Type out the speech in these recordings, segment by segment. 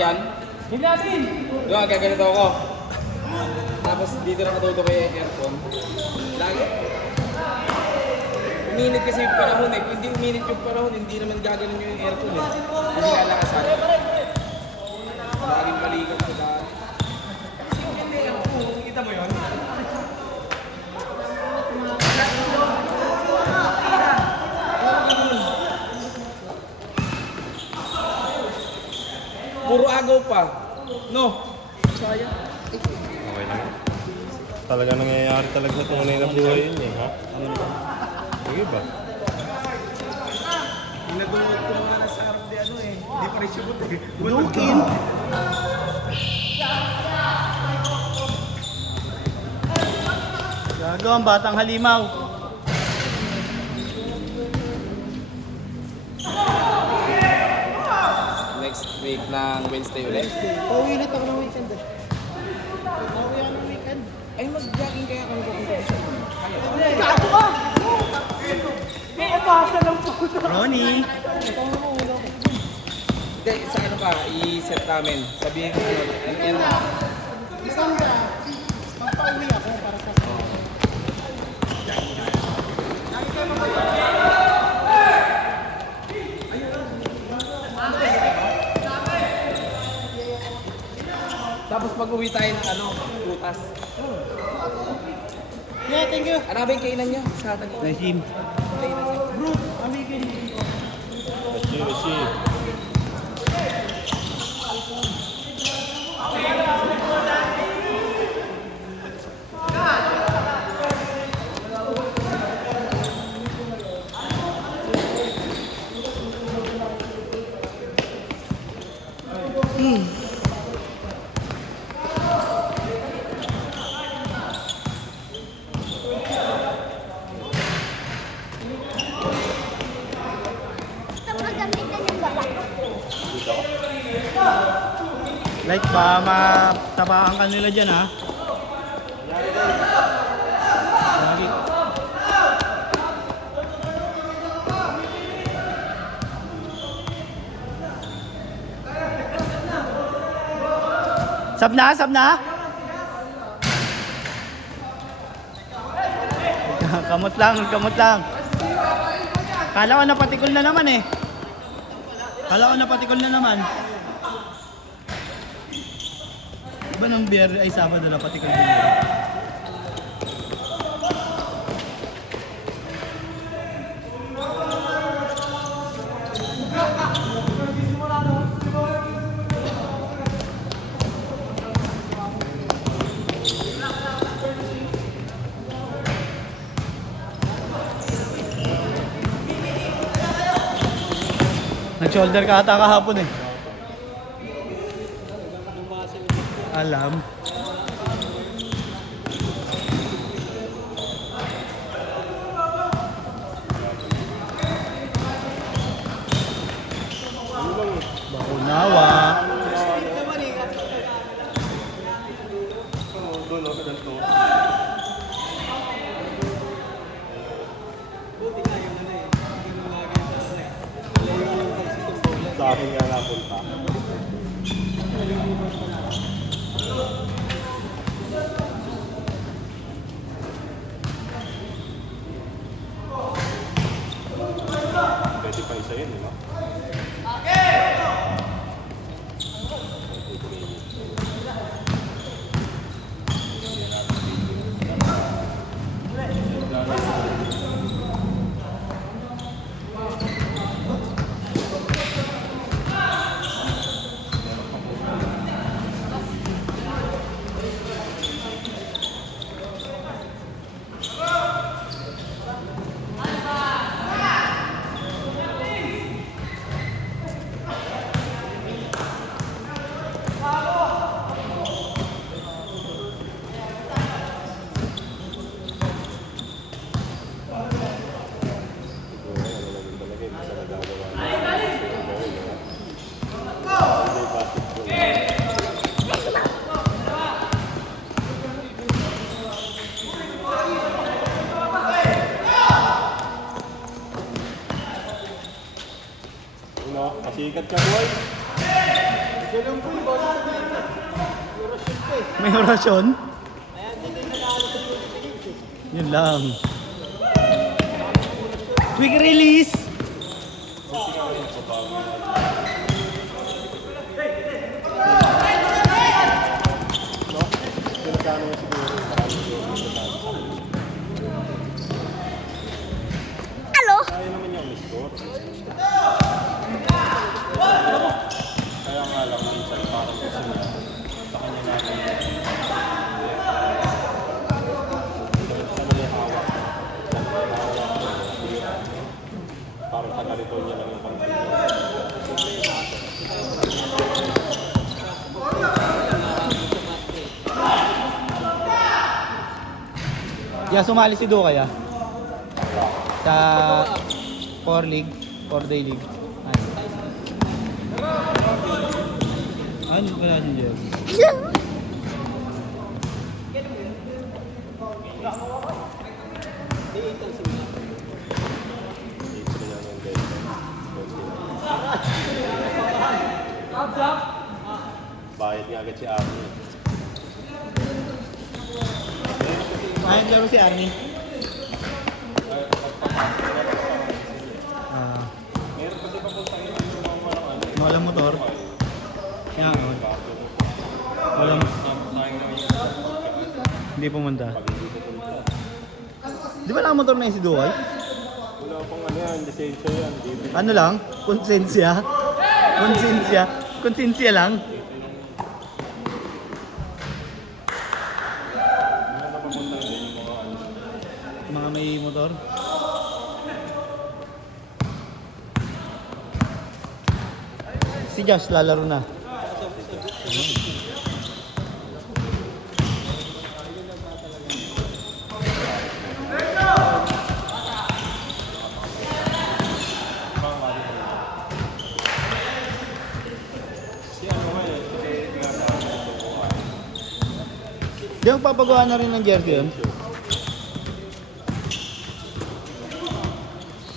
yan. Diba, gaganito ako. Tapos dito na katuto ko yung aircon. Lagi. Uminit kasi yung panahon eh. Kung hindi uminit yung panahon, hindi naman gaganon yung aircon eh. Hindi lalakasan. Laging palikot ko dahil. Kita mo yun? Puro agaw pa. No. Sayang. Okay lang. Talaga nangyayari talaga sa tunay na buhay yun eh, ha? Sige ba? Pinagulot ko mga nasa harap di ano eh. Hindi pa rin siyubot eh. Dukin. Gago ang batang halimaw. Next week ng Wednesday ulit. Pauwi na ako ng weekend eh. Pauwi ako ng weekend. Ay, mag-jogging kaya kami pupunta sa Gago ka! Nakapasa lang po. Ronnie! Hindi, sa ano pa, i-set namin. Sabihin ko ano yan na. Isang ka, magpauwi ako para sa Tapos pag-uwi tayo ng ano, butas. Yeah, thank you. Ano ba yung kainan niyo sa atin? Najim. Kainan niyo. Bro, amigin. Let's see. Like ba, matapaan ka nila dyan ha? Lagi. Sab na, sab na? Kamot lang, kamot lang. Kala ko napatikol na naman eh. Kala ko napatikol na naman. Ba ng biyernes ay Sabado na pati kayo din. Nag-shoulder ka ata kahapon eh. Alam. Bakunawa. Sa akin nga napunta. Pwede pa isa yun, di ba? May orasyon? Yun lang. Quick release! Kaya naman yung score. Kaya nga lang minsan parang gusto niya sa kanya natin. Sa mali hawak. Parang tagalito niya lang yung pangkita. Yeah, sumali si Do kaya? Sa 4 league, 4-day league. Ano pala si Jeff? Bayad nga agad si Arnie. Ayun laro si Arnie. Meron kasi pa po tayo ng mga walang ano. Walang motor. Yan. Walang. Hindi pumunta. Di ba nakamotor na yun si Duway? Wala pang ano yan, lisensya yan. Ano lang? Konsensya? Konsensya? Konsensya lang? Mga may motor? Si Josh lalaro na. Si ano nga eh, kasi ginagawa na ito. Di ba papagawa na rin ng jersey yun?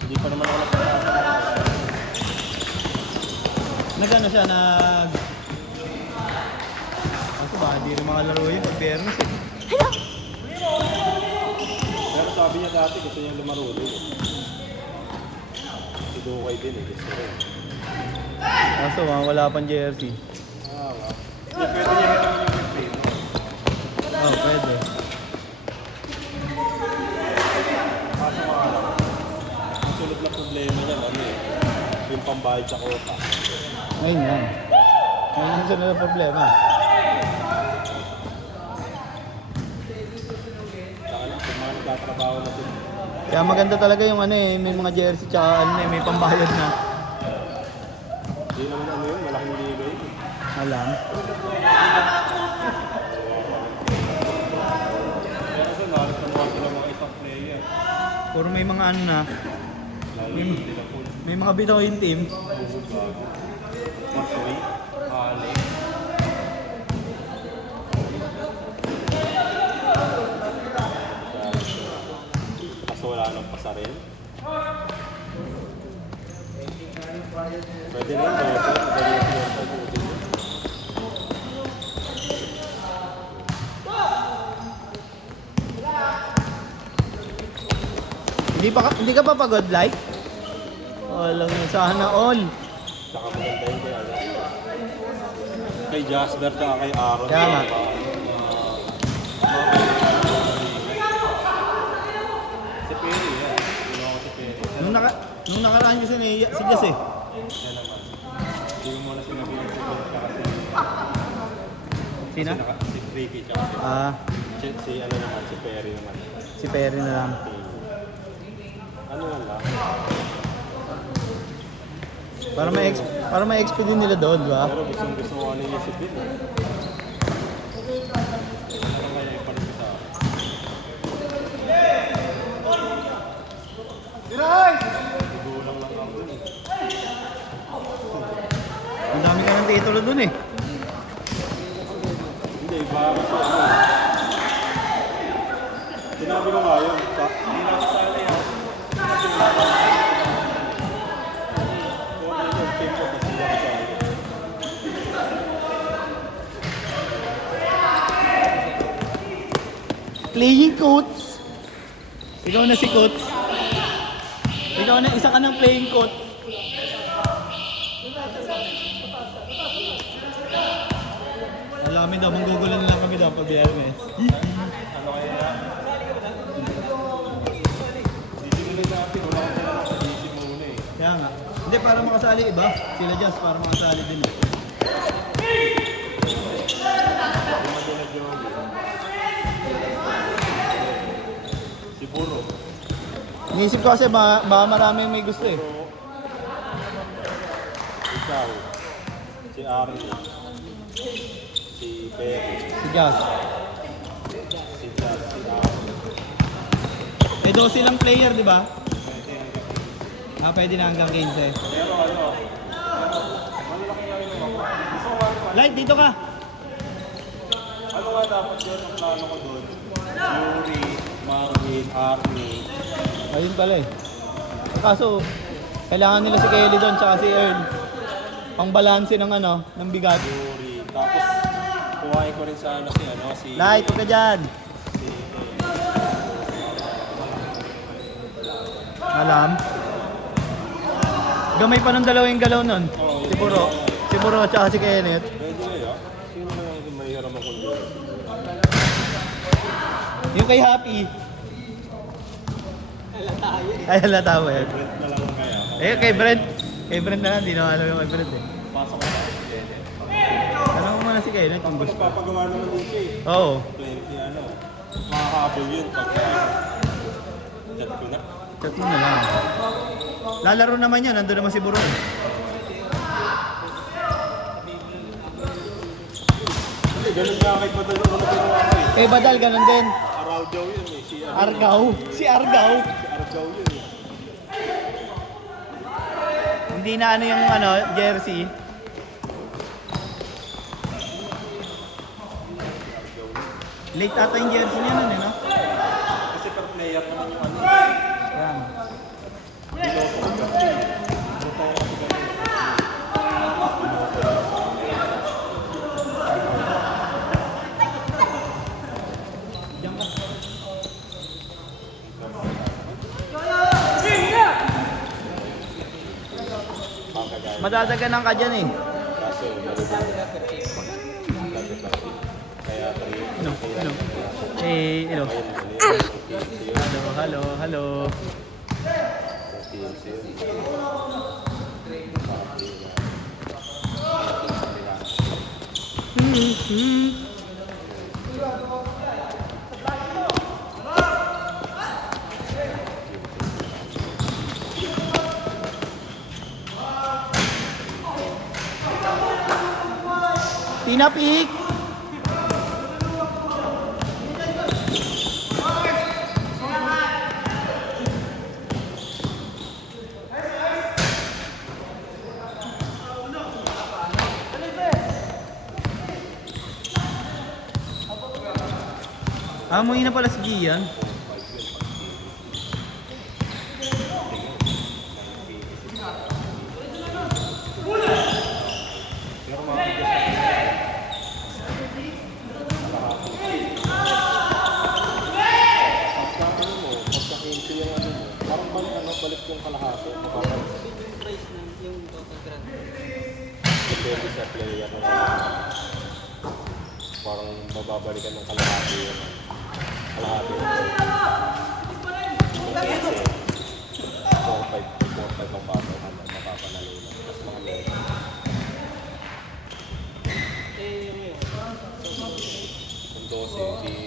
Hindi pa naman ako nakapagod. Nagano siya, Ako ba, di rin mga laro yun, pag fairness eh. Pero sabi niya dati gusto niya lumaro ulit. Si Dukay din eh, gusto rin. Kaso wala pang jersey. Ah, nga. Hindi, pwede niya rin naman yung play. Oh, pwede. Kaso nga lang, ang sunod na problema niya, ano eh, yung pambayad sa kota. Ngayon yan. Ngayon yung sunod na problema. Saka lang, kung mga nagtatrabaho na sila. Kaya maganda talaga yung ano eh, may mga jersey tsaka ano eh, may pambayad na. Hindi naman ano yun, malaking liga yun. Alam. Pero kasi nalit na mga sila mga isang player. Puro may mga ano na, Lalo May- hindi na full. may mga bituin team. Bubog bago. Masuri, Ale. Kaso wala nang pasarel. Pwede na yun, madali yung pinota buti mo. Hindi ka pa pagod like? Walang sana all. Tsaka maganda yun kaya ano. Kay Jasper tsaka kay Aaron. Kaya nga. Si Perry yan. Yun ako si Perry. Nung nakaraan kasi si Jess eh. Yan naman. Hindi mo muna sinabi yung si Perry tsaka Sina? si Ricky tsaka si ano naman, si Perry naman. Si Perry na lang. Ano lang lang. Para may XP din nila doon, di ba? Pero gusto ko ano yung si Pin. Ano kaya yung parin sa akin? Gugulang lang ako dun eh. Ang dami ka ng titulo doon eh. Hindi, iba kasi ano eh. Sinabi ko nga yun. Hindi na ako sali yan. Kasi wala ka. Kung ano yun, team ko kasi ako sali. Playing coach. Ikaw na si coach. Ikaw na, isa ka ng playing coach. Alam daw, manggugulan lang kami daw pag BRMS. Kaya nga. Hindi, para makasali iba. Sila Jazz, para makasali din. Siguro. Iniisip ko kasi baka maraming may gusto eh. Ikaw. Si Ari. Si Perry. Si Jazz. Si Chad. Si Ari. Eh, 12 lang player, di ba? Ah, pwede na hanggang 15. Pero ano? Light, dito ka. Ano nga dapat yun ang plano ko doon? Yuri, Marvin, Arnie. Ayun pala eh. Kaso, kailangan nila si Kelly doon tsaka si Earl. Pang balanse ng ano, ng bigat. Yuri. Tapos, kuhain ko rin sa ano si... Light, huwag ka dyan. Alam. Gamay pa ng dalawang galaw nun. Si Buro. Si Buro tsaka si Kenneth. Pwede na yun. Sino na yung may hiram akong yun? Yung kay Happy. Ay, halata mo yan. Brent na lang kaya. Eh, kay Brent. Kay Brent na lang, di na alam yung kay Brent eh. Pasok ko na. Tanong mo muna si Kenneth kung gusto. Papagawa naman din siya eh. Oo. 20 ano. Makakahabol yun pagka... Chat ko na. Chat mo na lang. Lalaro naman yan, nandun naman si Buro. Hindi, ganun nga kay Badal ako na ginawa ko eh. Eh, Badal, ganun din. Araujo yun eh. Si ano, Argao. Si Argao. Si Argao yun eh. Hindi na ano yung ano, jersey. Late ata yung jersey niya nun eh, no? Kasi per player naman yung ano. Yan. Diyan ka. Madadaganan ka dyan eh. Kaso, kaya Ano? Ano? Eh, ano? Hello, hello, hello. Tinapik! Amoy na pala si Gian. balik yung kalahati, mababalik. Depende sa player na parang mababalikan ng kalahati yun. Kalahati yun. Kasi 4-5 ang bato, mapapanalo na. Mas mga meron. Kung 12, di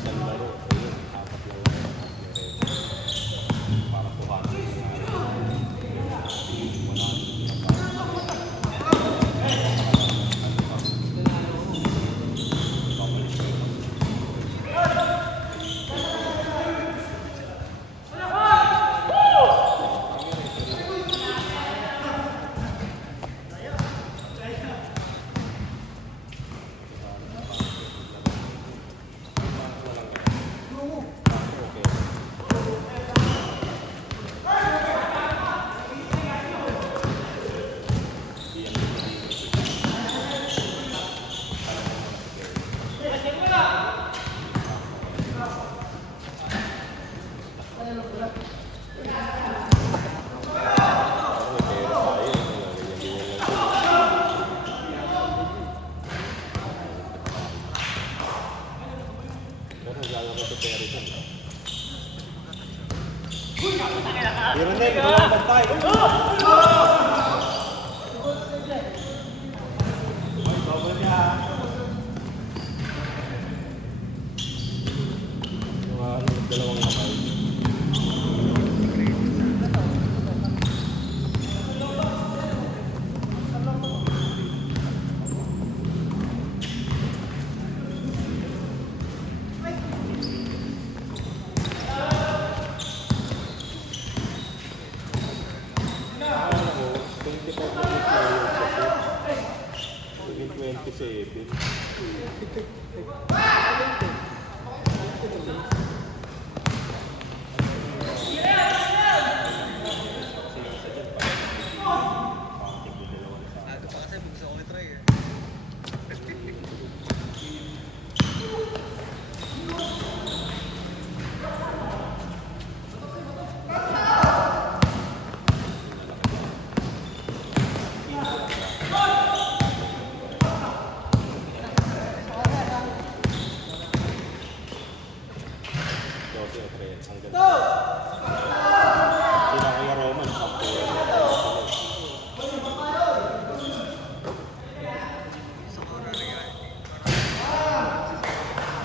isang laro, ayun, apat lang. Para 200. Ronel, wala bantay. Dalawang kamay. Ako, 25 minutes na yun kasi. Naging 27.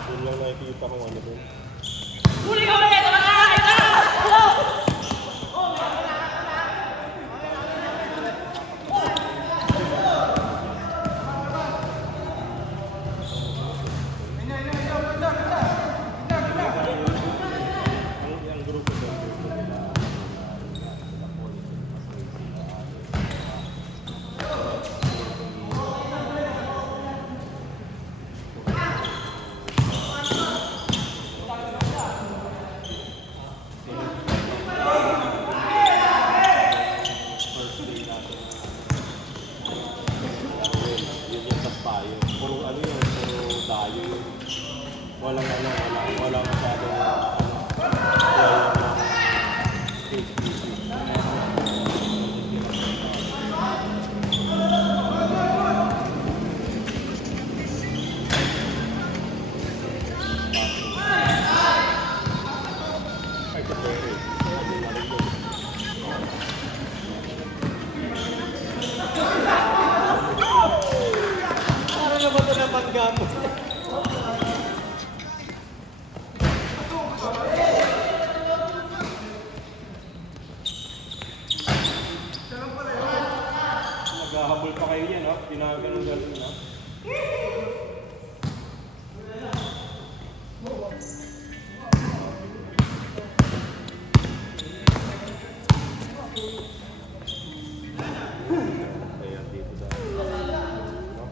Yun lang nakikita ko ano dun. Ang grupo doon, grupo nila. Yun yung sa tayo. Puro ano yun, puro tayo yun. Walang masyadong ano naman ito na panggamo? Naghahabol pa kayo yan, no? Ginaganon-ganon na. Kaya dito sa... no?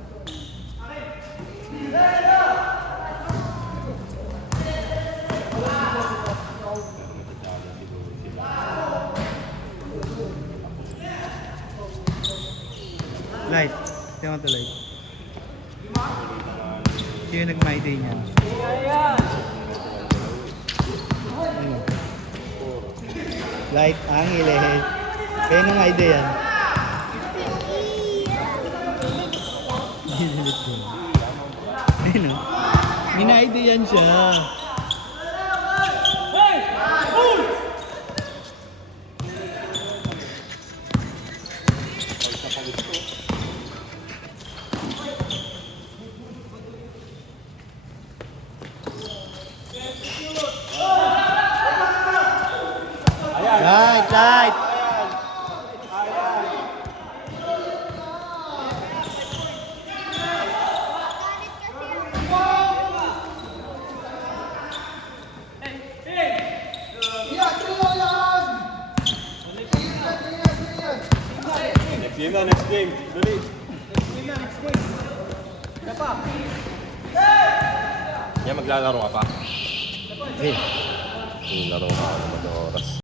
Light. Tingnan mo ito, Light. Sino nag-my-day niyan? Ano? Light, Angeles. Kaya nung idea yan. Ginilit ko. Ayun o. Mina-idea yan siya. Light, light. Next game. Dali. Yan, maglalaro ka pa. Eh. Maglalaro ka, ano, mag-oras.